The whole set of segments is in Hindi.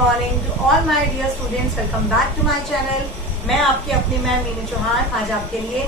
Morning to all my dear students. Welcome back to my channel. मैं आपकी अपनी मैम मीनू चौहान आज आपके लिए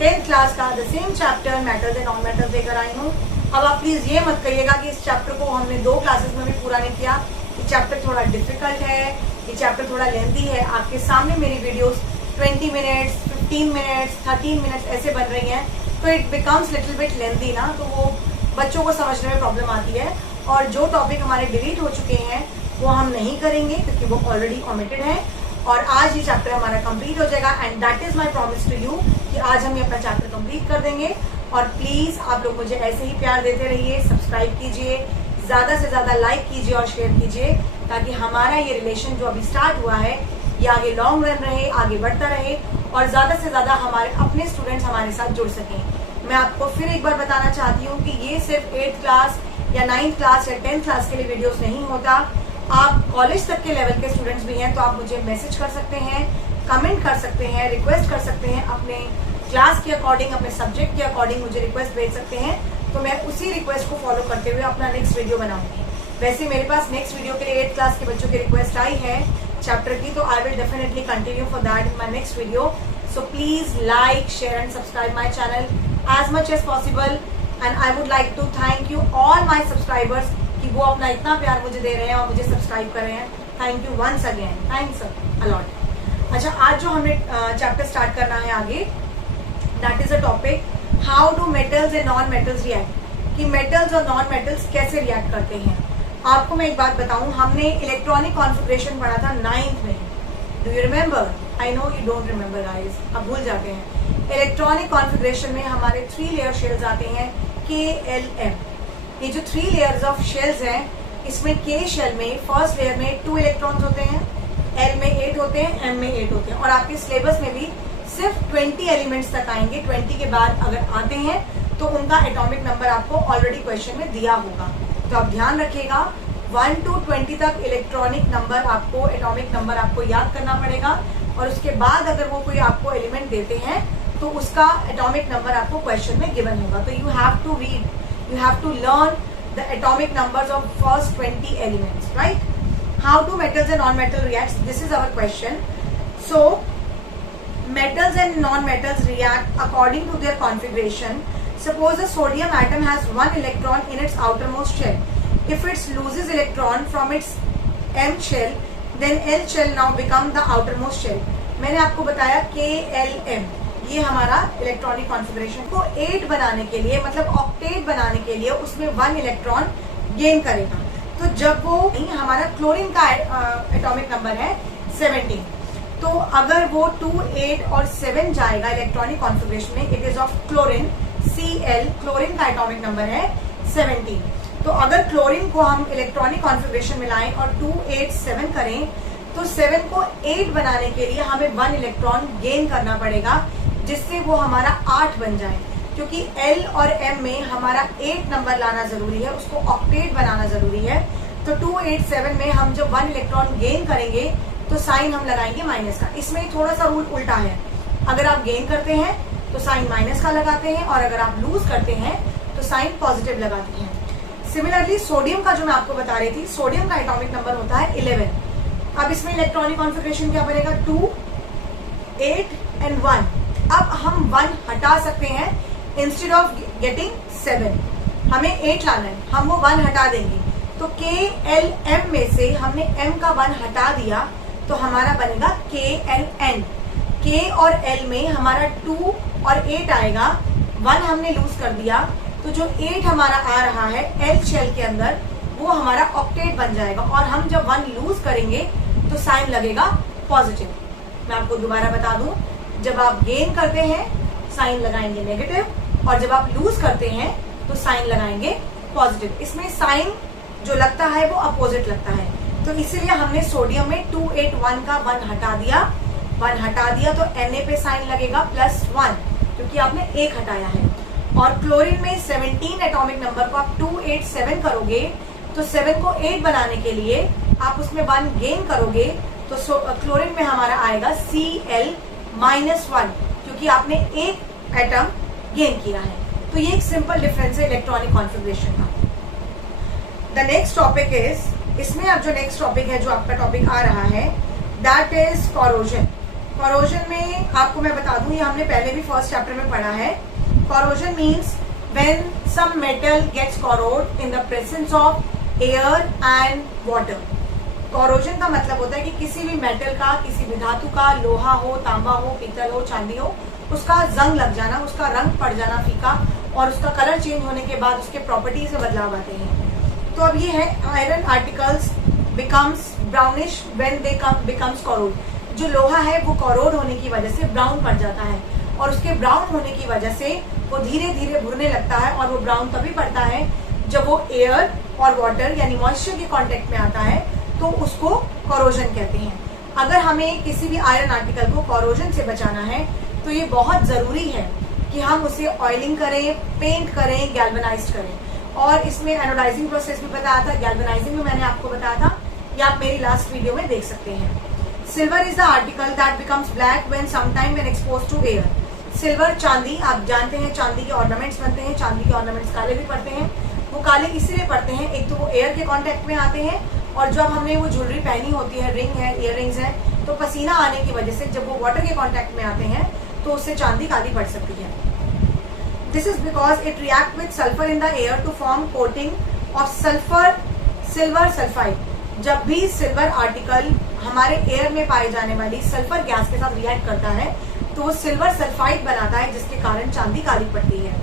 10th क्लास का the same chapter metals and non metals लेकर आई हूँ। अब आप प्लीज ये मत कहिएगा कि इस चैप्टर को हमने 2 क्लासेस में भी पूरा नहीं किया। ये चैप्टर थोड़ा डिफिकल्ट है, ये चैप्टर थोड़ा लेंथी है। आपके सामने मेरी वीडियोस 20 मिनट्स, 15 मिनट्स, 13 मिनट्स ऐसे बन रही हैं, तो it becomes little bit lengthy ना, तो वो बच्चों को समझने में प्रॉब्लम आती है। और जो टॉपिक हमारे डिलीट हो चुके हैं वो हम नहीं करेंगे क्योंकि वो ऑलरेडी ओमिटेड है। और आज ये चैप्टर हमारा कंप्लीट हो जाएगा and that is my promise to you कि आज हम ये अपना चैप्टर कंप्लीट कर देंगे। और प्लीज आप लोग मुझे ऐसे ही प्यार देते रहिए, सब्सक्राइब कीजिए, ज्यादा से ज्यादा लाइक कीजिए और शेयर कीजिए, ताकि हमारा ये रिलेशन जो अभी स्टार्ट हुआ है ये आगे लॉन्ग रन रहे, आगे बढ़ता रहे और ज्यादा से ज्यादा हमारे अपने स्टूडेंट्स हमारे साथ जुड़ सकें। मैं आपको फिर एक बार बताना चाहती हूँ कि ये सिर्फ 8th क्लास या 9th क्लास या 10th क्लास के लिए वीडियोस नहीं होता। आप कॉलेज तक के लेवल के स्टूडेंट्स भी हैं तो आप मुझे मैसेज कर सकते हैं, कमेंट कर सकते हैं, रिक्वेस्ट कर सकते हैं, अपने क्लास के अकॉर्डिंग, अपने सब्जेक्ट के अकॉर्डिंग मुझे रिक्वेस्ट भेज सकते हैं, तो मैं उसी रिक्वेस्ट को फॉलो करते हुए अपना नेक्स्ट वीडियो बनाऊंगी। वैसे मेरे पास नेक्स्ट वीडियो के लिए 8th क्लास के बच्चों की रिक्वेस्ट आई है चैप्टर की, तो I will definitely continue for that in my next video. So please like, share and subscribe my channel as much as possible and I would like to thank you all my subscribers कि वो अपना इतना प्यार मुझे दे रहे हैं और मुझे सब्सक्राइब कर रहे हैं। Thank you once again, thanks a lot. अच्छा, आज जो हमने चैप्टर स्टार्ट करना है आगे, that is a topic how do metals and non metals react, कि मेटल्स और नॉन मेटल्स कैसे रिएक्ट करते हैं। आपको मैं एक बात बताऊं, हमने इलेक्ट्रॉनिक कॉन्फ़िगरेशन पढ़ा था 9th में। Do you remember? I know you don't remember guys, आप भूल जाते हैं। इलेक्ट्रॉनिक कॉन्फ़िगरेशन में हमारे 3 लेयर शेल्स आते हैं KLM। ये जो 3 लेयर्स ऑफ शेल्स हैं, इसमें K शेल में फर्स्ट लेयर में 2 इलेक्ट्रॉन्स होते हैं, L में 8 होते हैं, M में 8 होते हैं। और आपके सिलेबस में भी सिर्फ 20 एलिमेंट्स तक आएंगे। 20 के बाद अगर आते हैं तो उनका एटॉमिक नंबर आपको ऑलरेडी क्वेश्चन में दिया होगा, तो आप ध्यान रखिएगा 1 to 20 तक इलेक्ट्रॉनिक नंबर आपको, एटॉमिक नंबर आपको याद करना पड़ेगा। और उसके बाद अगर वो कोई आपको एलिमेंट देते हैं तो उसका एटॉमिक नंबर आपको क्वेश्चन में गिवन होगा। तो you have to read, you have to learn the atomic numbers of first 20 elements, right. How do metals and non metal reacts, this is our question. So metals and non-metals react according to their configuration. Suppose a sodium atom has 1 electron in its outermost shell. If it loses electron from its M shell, then L shell now become the outermost shell. मैंने आपको बताया KLM, ये हमारा इलेक्ट्रॉनिक कॉन्फ़िगरेशन को 8 बनाने के लिए, मतलब ऑक्टेट बनाने के लिए उसमें 1 इलेक्ट्रॉन गेन करेगा। तो जब वो हमारा क्लोरीन का एटॉमिक नंबर है 17, तो अगर वो 2, 8 और 7 जाएगा इलेक्ट्रॉनिक कॉन्फ़िगरेशन में, it is of chlorine Cl, chlorine का एटॉमिक नंबर है 17। तो अगर क्लोरीन को हम इलेक्ट्रॉनिक कॉन्फ़िगरेशन में लाएं और 2, 8, 7 करें, तो 7 को 8 बनाने के लिए हमें 1 इलेक्ट्रॉन गेन करना पड़ेगा, जिससे वो हमारा 8 बन जाए। क्योंकि L और M में हमारा 8 नंबर लाना जरूरी है, उसको ऑक्टेट बनाना जरूरी है। तो 2, 8, 7 में हम जब 1 इलेक्ट्रॉन गेन करेंगे तो साइन हम लगाएंगे माइनस का। इसमें थोड़ा सा रूल उल्टा है, अगर आप गेन करते हैं तो साइन माइनस का लगाते हैं और अगर आप लूज करते हैं तो साइन पॉजिटिव लगाते हैं। सिमिलरली सोडियम का जो मैं आपको बता रही थी, सोडियम का एटॉमिक नंबर होता है 11। अब इसमें इलेक्ट्रॉनिक कॉन्फ़िगरेशन क्या बनेगा? 2, 8 एंड 1। अब हम 1 हटा सकते हैं, इंस्टेड ऑफ गेटिंग 7 हमें 8 लाना है, हम वो 1 हटा देंगे। तो KLM में से हमने M का 1 हटा दिया तो हमारा बनेगा KLN। K और L में हमारा 2 और 8 आएगा, 1 हमने लूज कर दिया, तो जो 8 हमारा आ रहा है L शेल के अंदर वो हमारा ऑक्टेट बन जाएगा। और हम जब 1 लूज करेंगे तो साइन लगेगा पॉजिटिव। मैं आपको दोबारा बता दूं, जब आप गेन करते हैं साइन लगाएंगे नेगेटिव और जब आप लूज करते हैं तो साइन लगाएंगे पॉजिटिव। इसमें साइन जो लगता है वो अपोजिट लगता है, तो इसीलिए हमने सोडियम में 2, 8, 1 का 1 हटा दिया। 1 हटा दिया तो Na पे साइन लगेगा +1, क्योंकि आपने 1 हटाया है। और क्लोरीन में 17 एटॉमिक नंबर को आप 2, 8, 7 करोगे, तो 7 को 8 बनाने के लिए आप उसमें 1 गेन करोगे, तो क्लोरीन में हमारा आएगा Cl-1, क्योंकि आपने 1 एटम गेन किया है। तो ये एक सिंपल डिफरेंस है इलेक्ट्रॉनिक कॉन्फ़िगरेशन का। द नेक्स्ट टॉपिक इज इसमें अब जो नेक्स्ट टॉपिक है, जो आपका टॉपिक आ रहा है, दैट इज कॉरोजन। कॉरोजन में आपको मैं बता दूं, ये हमने पहले भी फर्स्ट चैप्टर में पढ़ा है। Corrosion means when some metal gets corrode in the presence of air and water. Corrosion का मतलब होता है कि किसी भी मेटल का, किसी भी धातु का, लोहा हो, तांबा हो, पीतल हो, चांदी हो, उसका जंग लग जाना, उसका रंग पड़ जाना फीका, और उसका कलर चेंज होने के बाद उसके प्रॉपर्टीज में बदलाव आते हैं। तो अब ये है iron articles becomes brownish when they becomes corrode. जो लोहा है वो कॉरोड होने की वजह से ब्राउन पड़ जाता है, और उसके ब्राउन होने की वजह से वो धीरे धीरे भुरने लगता है, और वो ब्राउन तभी पड़ता है जब वो एयर और वाटर यानी मॉइस्चर के कांटेक्ट में आता है, तो उसको कॉरोजन कहते हैं। अगर हमें किसी भी आयरन आर्टिकल को कॉरोजन से बचाना है तो ये बहुत जरूरी है कि हम उसे ऑयलिंग करें, पेंट करें, गैल्वेनाइज करें। और इसमें एनोडाइजिंग प्रोसेस भी बताया था, गैल्वेनाइजिंग में मैंने आपको बताया था, ये आप मेरी लास्ट वीडियो में देख सकते हैं। Silver is the article that becomes black when sometime when exposed to air. Silver, चांदी, आप जानते हैं चांदी के ऑर्नामेंट्स बनते हैं, चांदी के ऑर्नामेंट्स काले भी पड़ते हैं। वो काले इसीलिए पड़ते हैं, एक तो वो एयर के कॉन्टेक्ट में आते हैं, और जब हमने वो ज्वेलरी पहनी होती है, रिंग है, इयर रिंग्स है, तो पसीना आने की वजह से जब वो वाटर के कॉन्टेक्ट में आते हैं तो उससे चांदी काली पड़ सकती है। This is because it react with sulphur in the air to form coating of silver sulphide. जब भी सिल्वर आर्टिकल हमारे एयर में पाए जाने वाली सल्फर गैस के साथ रिएक्ट करता है तो वो सिल्वर सल्फाइड बनाता है, जिसके कारण चांदी काली पड़ती है।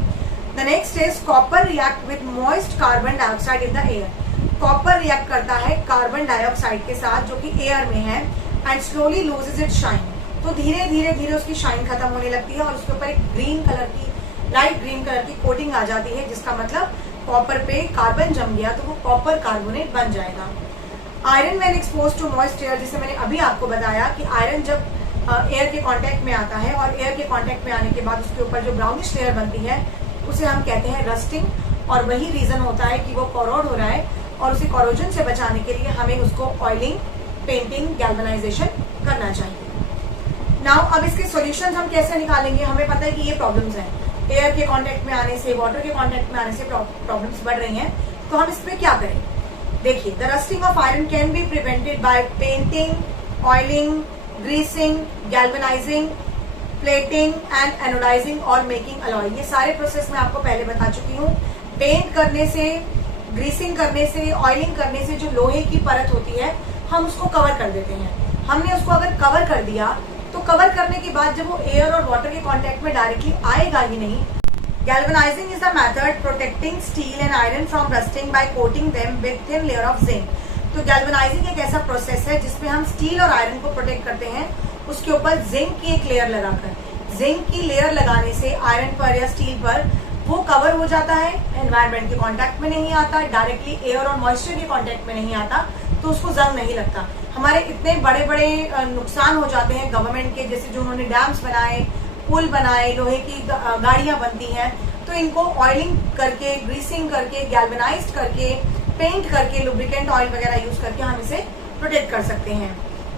The next is copper react with moist carbon dioxide in the air. Copper react करता है कार्बन डाइऑक्साइड के साथ जो कि एयर में है, and slowly loses it shine. तो धीरे धीरे धीरे उसकी शाइन खत्म होने लगती है, और उसके ऊपर एक ग्रीन कलर की, लाइट ग्रीन कलर की कोटिंग आ जाती है, जिसका मतलब कॉपर पे कार्बन जम गया तो वो कॉपर कार्बोनेट बन जाएगा। Iron when exposed to moist air, जिसे मैंने अभी आपको बताया कि आयरन जब एयर के कांटेक्ट में आता है, और एयर के कांटेक्ट में आने के बाद उसके ऊपर जो ब्राउनिश लेयर बनती है उसे हम कहते हैं रस्टिंग, और वही रीजन होता है कि वो कॉरोड हो रहा है, और उसे कॉरोजन से बचाने के लिए हमें उसको ऑयलिंग, पेंटिंग, गैल्वेनाइजेशन करना चाहिए। नाउ अब इसके सॉल्यूशंस हम कैसे निकालेंगे? हमें पता है कि ये प्रॉब्लम्स हैं, एयर के कांटेक्ट में आने से, वाटर के कांटेक्ट में आने से प्रॉब्लम्स बढ़ रही हैं, तो हम इसमें क्या करें? देखिए, the rusting of iron can be prevented by painting, oiling, greasing, galvanising, plating and anodising और मेकिंग अलॉय। ये सारे प्रोसेस मैं आपको पहले बता चुकी हूँ। पेंट करने से, ग्रीसिंग करने से, ऑयलिंग करने से जो लोहे की परत होती है हम उसको कवर कर देते हैं। हमने उसको अगर कवर कर दिया तो कवर करने के बाद जब वो एयर और वाटर के कांटेक्ट में डायरेक्टली आएगा ही नहीं। Galvanising is the method protecting steel and iron from rusting by coating them with thin layer of zinc. तो गैल्वेनाइजिंग एक ऐसा प्रोसेस है जिसमें हम स्टील और आयरन को प्रोटेक्ट करते हैं, उसके ऊपर जिंक की एक लेयर लगाकर। जिंक की लेयर लगाने से आयरन पर या स्टील पर वो कवर हो जाता है, एनवायरमेंट के कांटेक्ट में नहीं आता, डायरेक्टली एयर और मॉइस्चर के कांटेक्ट में नहीं आता, तो उसको जंग नहीं लगता। हमारे इतने बड़े बड़े नुकसान हो जाते हैं गवर्नमेंट के, जैसे जो उन्होंने डैम्स बनाए, पुल बनाए, लोहे की गाड़ियां बनती हैं, तो इनको ऑयलिंग करके, ग्रीसिंग करके, गैल्वेनाइज्ड करके, पेंट करके, लुब्रिकेंट ऑयल वगैरह यूज करके हम इसे प्रोटेक्ट कर सकते हैं।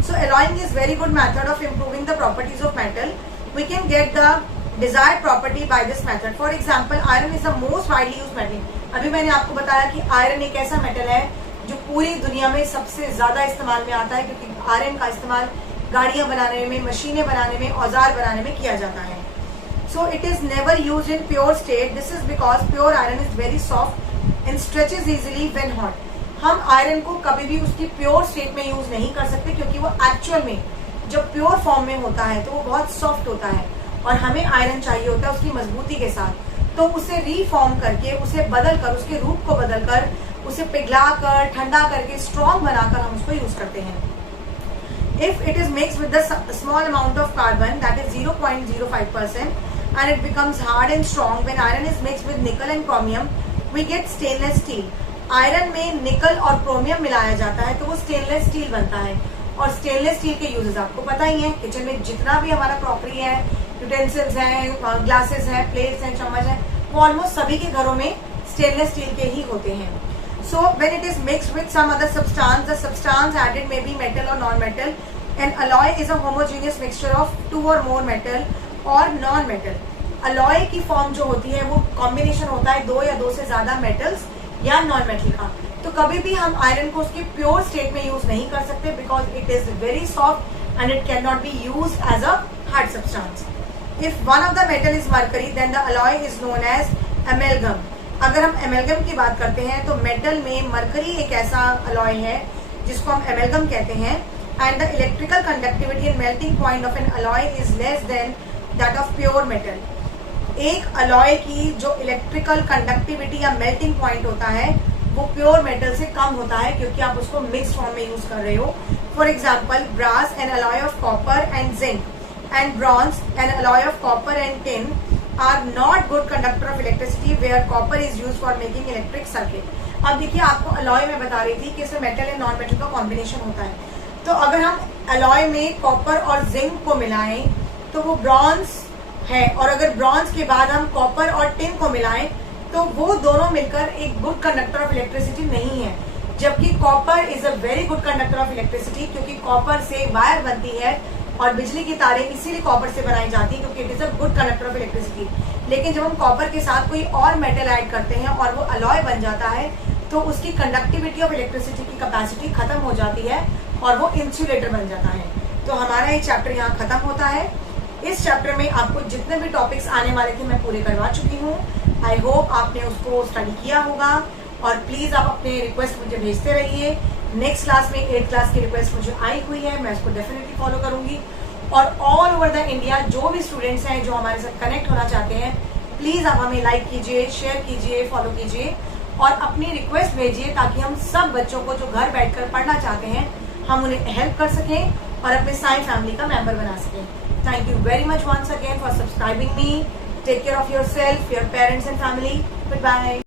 So alloying is very good method of improving the properties of metal. We can get the desired property by this method. For example, iron is the most widely used metal. अभी मैंने आपको बताया कि आयरन एक ऐसा मेटल है जो पूरी दुनिया में सबसे ज्यादा इस्तेमाल में आता है, क्योंकि आयरन का इस्तेमाल गाड़ियां बनाने में, मशीनें बनाने में, औजार बनाने में किया जाता है। So it is never used in pure state. This is because pure iron is very soft and stretches easily when hot. हम आयरन को कभी भी उसकी प्योर स्टेट में यूज नहीं कर सकते, क्योंकि वो एक्चुअल में जब प्योर फॉर्म में होता है तो वो बहुत सॉफ्ट होता है, और हमें आयरन चाहिए होता है उसकी मजबूती के साथ। तो उसे रीफॉर्म करके, उसे बदल कर, उसके रूप को बदल कर, उसे पिघला कर, ठंडा करके, स्ट्रॉन्ग बनाकर हम उसको यूज करते हैं। If it is mix with the small amount of carbon that is 0.05% and it becomes hard and strong when iron is mix with nickel and chromium we get stainless steel. Iron में निकल और क्रोमियम मिलाया जाता है तो वो स्टेनलेस स्टील बनता है। और स्टेनलेस स्टील के यूजेस आपको पता ही है, किचन में जितना भी हमारा क्रॉकरी है, यूटेंसिल्स हैं, ग्लासेस हैं, प्लेट्स हैं, चम्मच हैं, वो ऑलमोस्ट सभी के घरों में स्टेनलेस स्टील के ही होते हैं। So when it is mixed with some other substance, the substance added may be metal or non-metal. An alloy is a homogeneous mixture of two or more metal or non-metal. Alloy की फॉर्म जो होती है वो कॉम्बिनेशन होता है दो या दो से ज्यादा मेटल्स या नॉन मेटल का। तो कभी भी हम आयरन को उसके प्योर स्टेट में यूज नहीं कर सकते, because it is very soft and it can not be use as a hard substance. If one of the metal is mercury then the alloy is known as amalgam. अगर हम एमेलगम की बात करते हैं तो मेटल में मरकरी एक ऐसा अलॉय है जिसको हम एमेलगम कहते हैं. And the electrical conductivity and melting point of N alloy is less than that of pure metal. एक अलॉय की जो इलेक्ट्रिकल कंडक्टिविटी या मेल्टिंग पॉइंट होता है वो प्योर मेटल से कम होता है, क्योंकि आप उसको मिक्स फॉर्म में यूज कर रहे हो. For example, brass an alloy of copper and zinc and bronze an alloy of copper and tin are not good conductor of electricity where copper is use for making electric circuit. अब देखिए, आपको अलॉय में बता रही थी कि इसमें मेटल एंड नॉन मेटल का कॉम्बिनेशन होता है. तो अगर हम अलॉय में कॉपर और जिंक को मिलाएं तो वो ब्रॉन्ज है, और अगर ब्रॉन्ज के बाद हम कॉपर और टिन को मिलाएं तो वो दोनों मिलकर एक गुड कंडक्टर ऑफ इलेक्ट्रिसिटी नहीं है. जबकि copper is a very good conductor of electricity, क्योंकि कॉपर से वायर बनती है और बिजली की तारें इसीलिए कॉपर से बनाई जाती है, क्योंकि it is a good conductor of electricity. लेकिन जब हम कॉपर के साथ कोई और मेटल ऐड करते हैं और वो अलॉय बन जाता है तो उसकी कंडक्टिविटी ऑफ इलेक्ट्रिसिटी की कैपेसिटी खत्म हो जाती है और वो इंसुलेटर बन जाता है. तो हमारा ये चैप्टर यहाँ खत्म होता है. इस चैप्टर में आपको जितने भी टॉपिक्स आने वाले थे मैं पूरे करवा चुकी हूँ. आई होप आपने उसको स्टडी किया होगा, और प्लीज आप अपने रिक्वेस्ट मुझे भेजते रहिए. नेक्स्ट क्लास में 8th क्लास की रिक्वेस्ट मुझे आई हुई है, मैं उसको डेफिनेटली फॉलो करूंगी. और ऑल ओवर द इंडिया जो भी स्टूडेंट्स हैं जो हमारे साथ कनेक्ट होना चाहते हैं, प्लीज आप हमें लाइक कीजिए, शेयर कीजिए, फॉलो कीजिए और अपनी रिक्वेस्ट भेजिए, ताकि हम सब बच्चों को जो घर बैठकर पढ़ना चाहते हैं हम उन्हें हेल्प कर सकें और अपने साई फैमिली का मेंबर बना सकें. Thank you very much once again for subscribing me. Take care of yourself, your parents and family. Goodbye.